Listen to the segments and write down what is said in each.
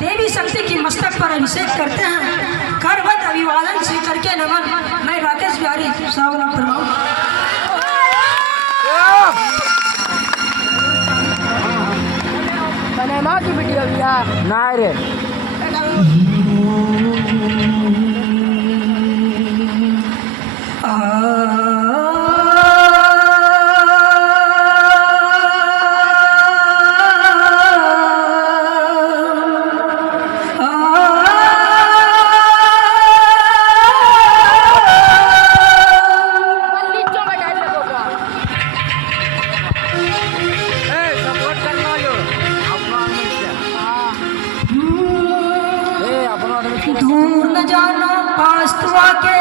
देवी शक्ति की मस्तक पर अभिषेक करते हैं। करबद्ध अभिवादन से करके नमन। मैं राकेश बिहारी सावला फरमाऊं। बनेमा की वीडियो भैया ना रे दूर न जाना पास तू आके,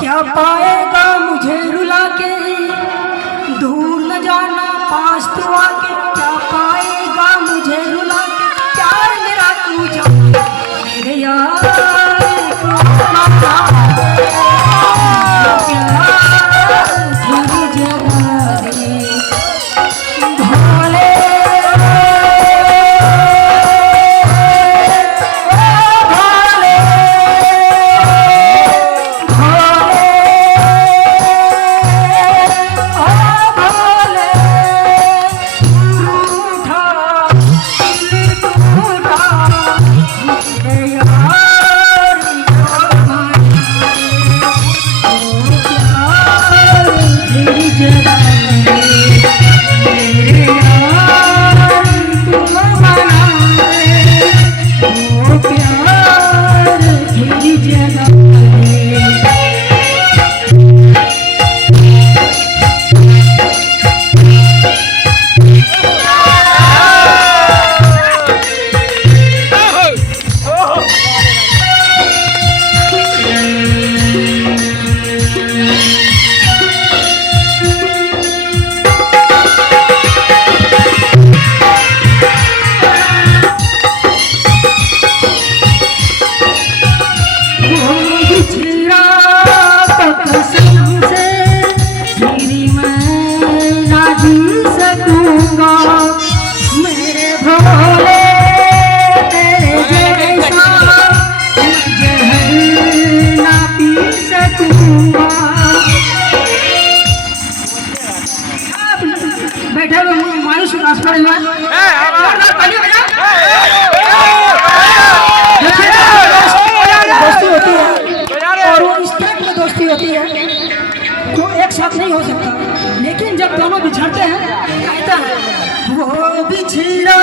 क्या पाएगा मुझे रुला के। दूर न जाना पास तू आके, क्या पाएगा मुझे रुला के। प्यार मेरा तू जाने मेरे यार को माना, बैठे मायूस रास्ता दोस्ती होती है और वो इस तरह की दोस्ती होती है जो एक साथ नहीं हो सकता। लेकिन जब दोनों बिछड़ते हैं कहता है वो बिछड़ा